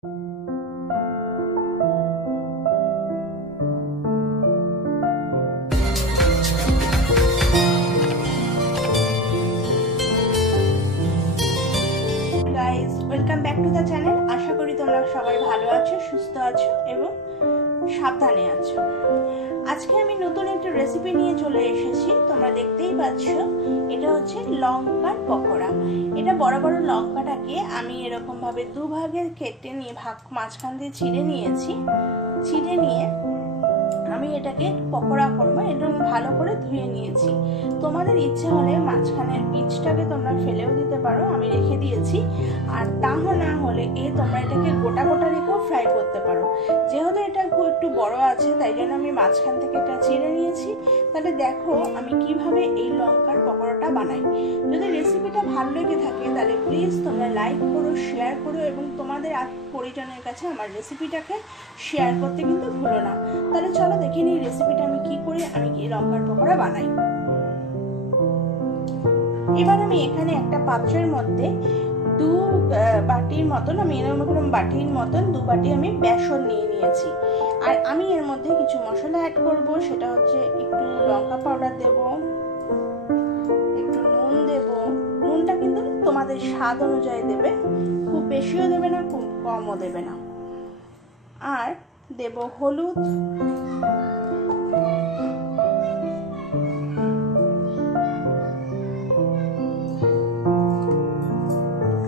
Welcome back to the channel. আশা করি তোমরা সবাই ভালো আছো, সুস্থ আছো এবং সাবধানে আছো। আজকে আমি নতুন একটা রেসিপি নিয়ে চলে এসেছি। তোমরা দেখতেই পাচ্ছ, এটা হচ্ছে লঙ্কার পকোড়া। এটা বড় বড় লঙ্কাটাকে আমি এরকম ভাবে দুভাগে কেটে নিয়ে মাঝখান দিয়ে ছিঁড়ে নিয়েছি। ছিঁড়ে নিয়ে আমি এটাকে পকোড়া করবো। এটা ভালো করে ধুয়ে নিয়েছি। তোমাদের ইচ্ছে হলে মাঝখানের বীজটাকে তোমরা ফেলেও দিতে পারো, আমি রেখে দিয়েছি। আর তা না হলে তোমরা এটাকে গোটা গোটা রেখেও ফ্রাই করতে পারো। যেহেতু এটা একটু বড় আছে, তাই জন্য আমি মাঝখান থেকে এটা ছিঁড়ে নিয়েছি। তাহলে দেখো আমি কিভাবে এই লঙ্কার পকোড়াটা বানাই। যদি রেসিপিটা ভালো লেগে থাকে তাহলে প্লিজ তোমরা লাইক করো, শেয়ার করো এবং তোমাদের পরিজনের কাছে আমার রেসিপিটাকে শেয়ার করতে কিন্তু ভুলো না। তাহলে চলো দেখে নিই রেসিপিটা আমি কি করে লঙ্কার পকোড়া বানাই। এবার আমি এখানে একটা পাত্রের মধ্যে দু বাটির মতন দু বাটি আমি বেসন নিয়ে নিয়েছি। আর আমি এর মধ্যে কিছু মশলা অ্যাড করব। সেটা হচ্ছে একটু লঙ্কা পাউডার দেব, একটু নুন দেব। নুনটা কিন্তু তোমাদের স্বাদ অনুযায়ী দেবে, খুব বেশিও দেবে না, খুব কমও দেবে না। আর দেব হলুদ,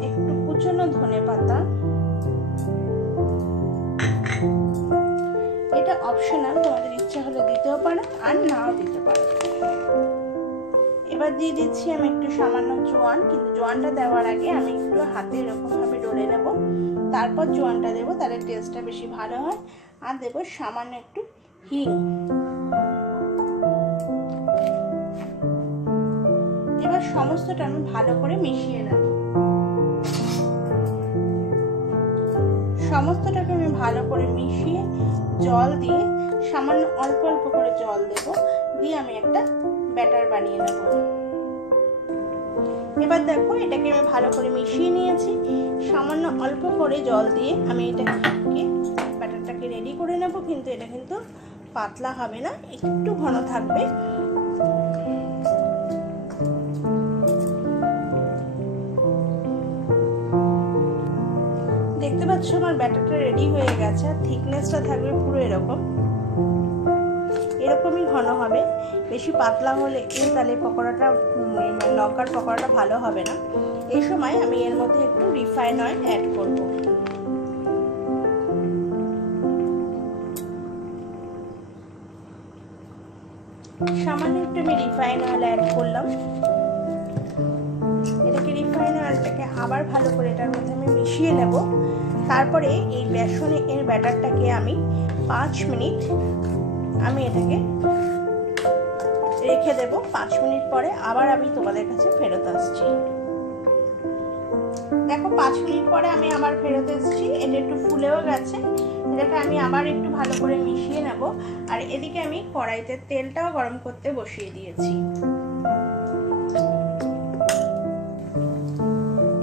একটু কুচনো ধনেপাতা। এটা অপশনাল, তোমাদের ইচ্ছা হলে দিতেও পারো আর নাও দিতে পারো। এবার দিয়ে দিচ্ছি আমি একটু সামান্য জোয়ান, কিন্তু জোয়ানটা দেওয়ার আগে আমি একটু হাতে এরকম ভাবে ডলে নেব, তারপর জোয়ানটা দেবো, তাহলে টেস্টটা বেশি ভালো হয়। আর দেবো সামান্য একটু হিং। এবার সমস্তটা আমি ভালো করে মিশিয়ে নেব। সমস্তটাকে আমি ভালো করে মিশিয়ে জল দিয়ে, সামান্য অল্প অল্প করে জল দেব, দিয়ে আমি একটা ব্যাটার বানিয়ে নেব। এবার দেখো এটাকে আমি ভালো করে মিশিয়ে নিয়েছি। সামান্য অল্প করে জল দিয়ে আমি ব্যাটারটাকে রেডি করে নেব। কিন্তু এটা কিন্তু পাতলা হবে না, একটু ঘন থাকবে। দেখতে পাচ্ছ আমার ব্যাটারটা রেডি হয়ে গেছে। আর থিকনেসটা থাকবে পুরো এরকমই ঘন হবে। বেশি পাতলা হলে তাহলে লঙ্কার পকোড়াটা ভালো হবে না। এই সময় আমি এর মধ্যে একটু রিফাইন অয়েল অ্যাড করব। সামান্য একটু আমি রিফাইন অয়েল অ্যাড করলাম। এটাকে রিফাইন অয়েলটাকে আবার ভালো করে এটার মধ্যে আমি মিশিয়ে নেব। তারপরে এই বেসনের ব্যাটারটাকে আমি 5 মিনিট আমি এটাকে রেখে দেব। 5 মিনিট পরে আবার আমি তোমাদের কাছে ফেরত আসছি। দেখো 5 মিনিট পরে আমি আবার ফেরত এসেছি। এটা একটু ফুলেও গেছে। এটাকে আমি আবার একটু ভালো করে মিশিয়ে নেব। আর এদিকে আমি কড়াইতে তেলটাও গরম করতে বসিয়ে দিয়েছি।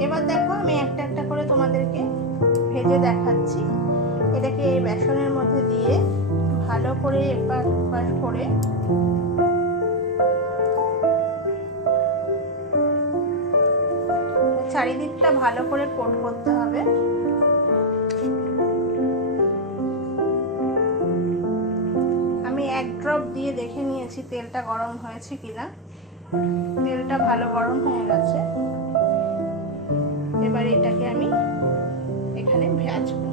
এবার দেখো আমি একটা একটা করে তোমাদেরকে ভেজে দেখাচ্ছি। এটাকে এই বেসনের মধ্যে দিয়ে ভালো করে এপাশ ওপাশ করে চারিদিকটা ভালো করে কোট করতে হবে। আমি 1 ড্রপ দিয়ে দেখে নিয়েছি তেলটা গরম হয়েছে কিনা। তেলটা ভালো গরম হয়ে গেছে। এবার এটাকে আমি এখানে ভাজবো।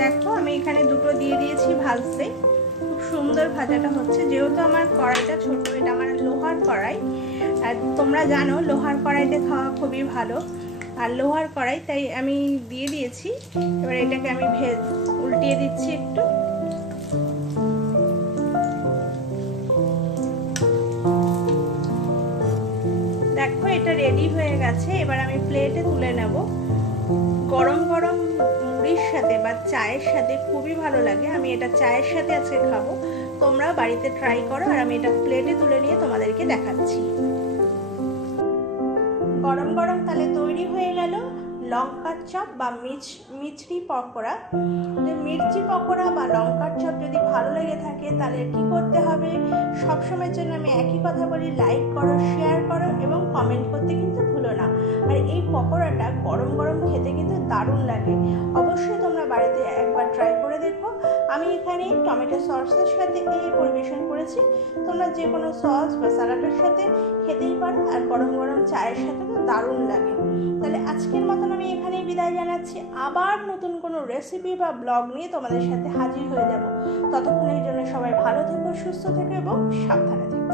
দেখো আমি এখানে দুটো দিয়ে দিয়েছি ভাজতে। খুব সুন্দর ভাজাটা হচ্ছে। যেহেতু আমার কড়াইটা ছোট, এটা আমার লোহার কড়াই। আর তোমরা জানো লোহার কড়াইতে খাওয়া খুবই ভালো। আর লোহার কড়াই, তাই আমি দিয়ে দিয়েছি। এবার এটাকে আমি উল্টিয়ে দিচ্ছি একটু। দেখো এটা রেডি হয়ে গেছে। এবার আমি প্লেটে তুলে নেব। গরম গরম মুড়ির সাথে বা চায়ের সাথে খুবই ভালো লাগে। আমি এটা চায়ের সাথে আজকে খাবো। তোমরা বাড়িতে ট্রাই করো। আর আমি এটা প্লেটে তুলে নিয়ে তোমাদেরকে দেখাচ্ছি। গরম গরম তাহলে তৈরি হয়ে গেল লঙ্কার চপ বা মিচড়ি পকোড়া। মির্চি পকোড়া বা লঙ্কার চপ যদি ভালো লেগে থাকে তাহলে কি করতে হবে, সবসময়ের জন্য আমি একই কথা বলি, লাইক করো, শেয়ার করো এবং কমেন্ট করতে কিন্তু ভুলো না। আর এই পকোড়াটা গরম গরম খেতে কিন্তু দারুণ লাগে। অবশ্যই তোমরা বাড়িতে একবার ট্রাই করে দেখো। আমি এখানে টমেটো সসের সাথে পরিবেশন করেছি। তোমরা যে কোনো সস বা স্যালাডের সাথে খেতেই পারো, আর গরম গরম চায়ের সাথে তো দারুণ লাগে। তাহলে আজকের মতন আমি এখানেই বিদায় জানাচ্ছি। আবার নতুন কোনো রেসিপি বা ব্লগ নিয়ে তোমাদের সাথে হাজির হয়ে যাব। ততক্ষণের জন্য সবাই ভালো থেকো, সুস্থ থেকো এবং সাবধানে থেকো।